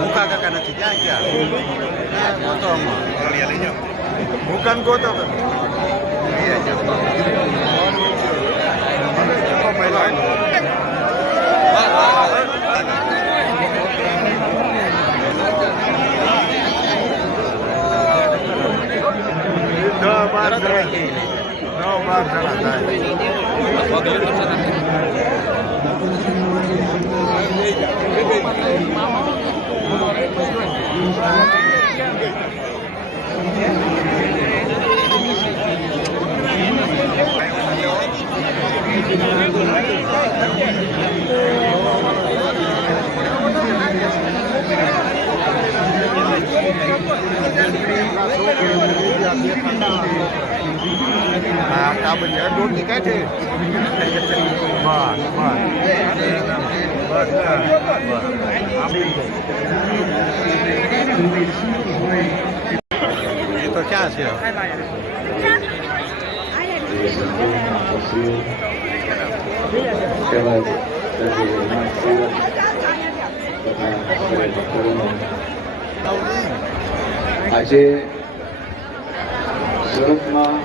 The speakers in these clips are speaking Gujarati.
ભૂકા કાકા નથી ક્યાં ગયા ભૂકાન ગોતો રોટની કાઢે એ તો ક્યાં છે આજે સુરતમાં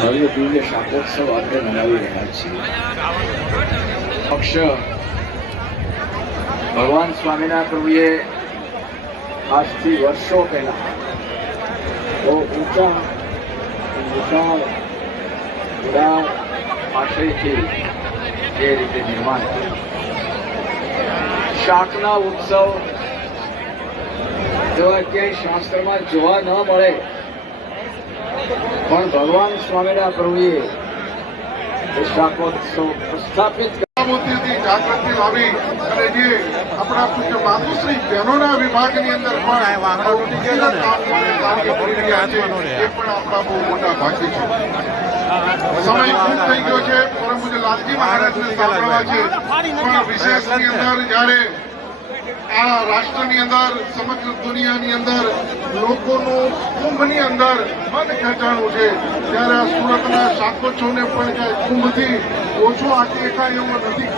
ભવ્ય દિવ્ય શાકોત્સવ આપણે મનાવી રહ્યા છીએ. પક્ષ ભગવાન સ્વામિનારાયણ પ્રભુએ આજથી વર્ષો પહેલા બહુ ઊંચા ઉદાર આશયથી જે રીતે નિર્માણ કર્યું. શાકના ઉત્સવ જેવા ક્યાંય શાસ્ત્રમાં જોવા ન મળે, પણ ભગવાન સ્વામિનારાયણ પ્રભુએ એ શાકોત્સવ પ્રસ્થાપિત જાગૃતિ લાવી અને જે આપણા પૂજ્ય માતુશ્રી બહેનોના વિભાગની અંદર પણ એ પણ આપણા બહુ મોટા ભાગ્ય છે. સમય ખૂબ થઈ ગયો છે. પરમ પૂજ્ય લાલજી મહારાજને સાંભળવા છે, પણ વિશેષની અંદર જયારે આ રાષ્ટ્રની અંદર સમગ્ર દુનિયાની અંદર લોકોનું કુંભની અંદર મન ખેંચાણું છે, ત્યારે આ સુરતના શાકોત્સવને પણ ક્યાંય કુંભથી ઓછો આંકી દેખાય એવો નથી.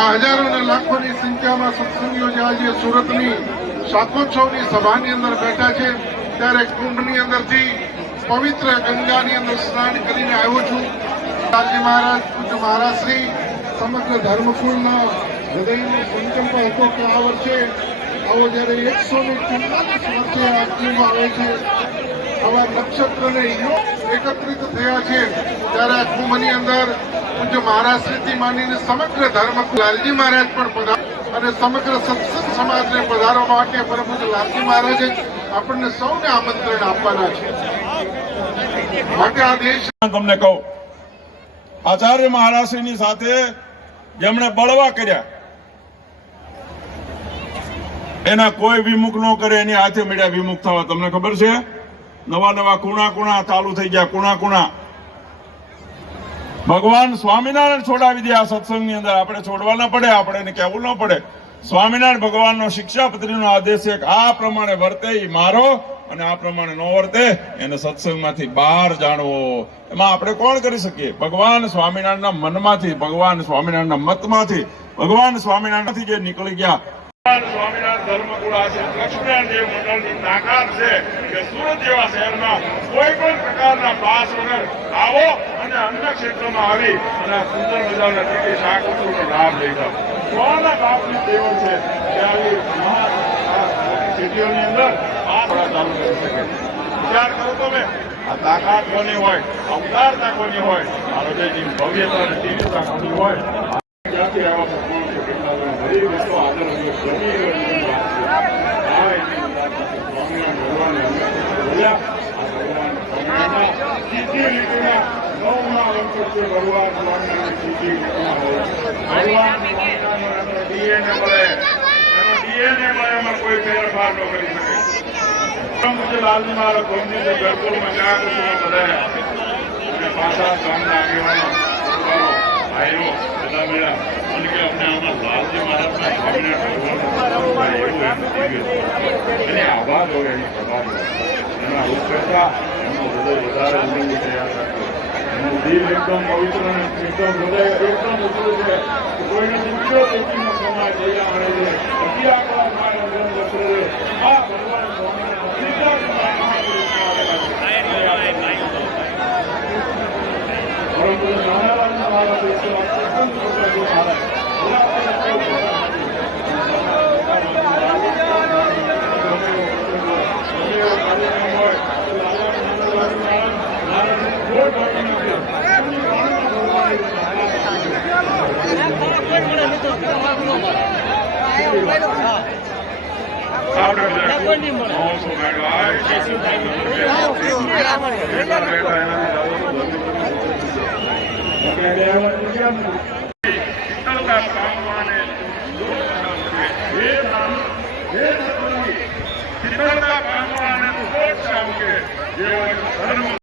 આ હજારો અને લાખોની સંખ્યામાં સત્સંગીઓ જે આજે સુરતની શાકોત્સવની સભાની અંદર બેઠા છે, ત્યારે કુંભની અંદરથી પવિત્ર ગંગાની અંદર સ્નાન કરીને આવ્યો છું. લાલજી મહારાજ પૂજ્ય મહારાજશ્રી સમગ્ર ધર્મકુળના હૃદયનો સંકલ્પ હતો કે આ વર્ષે આવો જયારે 144 વર્ષે આ કુંભ આવે છે, આવા નક્ષત્રને યોગ એકત્રિત થયા છે, ત્યારે આ કુંભની અંદર પૂજ્ય મહારાજશ્રીથી માંડીને સમગ્ર ધર્મકુળ લાલજી મહારાજ પણ પધાર અને સમગ્ર સત્સંગ સમાજને પધારવા માટે પરમ પૂજ્ય લાલજી મહારાજે આપણને સૌને આમંત્રણ આપવાના છે. માટે આ દેશ તમને કહું, આચાર્ય મહારાજશ્રીની સાથે જેમણે બળવા કર્યા એના કોઈ વિમુખ ન કરે, એની હાથે મળ્યા વિમુખ થવા. તમને ખબર છે, નવા કુણા ચાલુ થઈ ગયા. કુણા ભગવાન સ્વામિનારાયણ છોડાવી દે આ સત્સંગની અંદર. આપણે છોડવા ના પડે, આપણે એને કહેવું ન પડે. સ્વામિનારાયણ ભગવાનનો શિક્ષાપત્રીનો આદેશ છે કે આ પ્રમાણે વર્તે એ મારો, અને આ પ્રમાણે ન વર્તે એને સત્સંગમાંથી બહાર જાણવો. એમાં આપણે કોણ કરી શકીએ? ભગવાન સ્વામિનારાયણના મનમાંથી, ભગવાન સ્વામિનારાયણના મતમાંથી, ભગવાન સ્વામિનારાયણથી જે નીકળી ગયા. સ્વામિનારાયણ ધર્મકુળ આશ્રમ લક્ષ્મીનારાયણ દેવ મંડળની તાકાત છે કે સુરત જેવા શહેરમાં કોઈ પણ પ્રકારના પાસ વગર આવો અને અન્ન ક્ષેત્રમાં આવી અને સુંદર મજાના ટીકી શાકોત્સવનો લાભ લઈ જાઓ. કોના બાપની દેવો છે કે આવી સિટીઓની અંદર આ ચાલુ કરી શકે? વિચાર કરો તમે. આ તાકાત કોની હોય, આ ઉદારતા કોની હોય, આ હૃદયની ભવ્યતા અને દિવ્યતા કોની હોય. ક્યાંથી આવા સત્સંગ છે, કેટલા બધા ગરીબ હતો, આદર હતો, જમી ગયો એની વાત છે. આ એની ઉદારતા છે. સ્વામિનારાયણ ભગવાને અમને બોલ્યા, આ ભગવાન સ્વામિનારાયણ સીધી લીટીના નવમાં અંકુર છે. ભગવાન સ્વામિનારાયણ સીધી લીટીના હોય. ભગવાન સ્વામિનારાયણ એનો DNA મળે, એનો DNA મળે, એમાં કોઈ ફેરફાર ન કરી શકે. મુજબ લાલજી મહારાજ ગોમતી છે, ગરપુરમાં ચા કુસુમાં બધાયા અને પાછા ગામના આગેવાનો ભાઈઓ બધા મળ્યા અને કે અમને આમાં લાલજી મહારાજના સ્વામિનારાયણ ભગવાનનું એવું એનું દિવ્ય એને આભાર હોય, એની પ્રભાવ હોય, એના રૂપરેખા એમનું હૃદય વધારે ઉડંગી તૈયાર રાખે, એનું દિલ એકદમ પવિત્ર અને એકદમ હૃદય એકદમ ઉતરું છે. કોઈને બીજો વ્યક્તિનો સમાજ જયા મળે છે, હજી આપણા મારા જન્મ વસ્ત્ર આ ભગવાન સ્વામિનારાયણ પરંતુ નાનારાજના મારા દેશો આપણે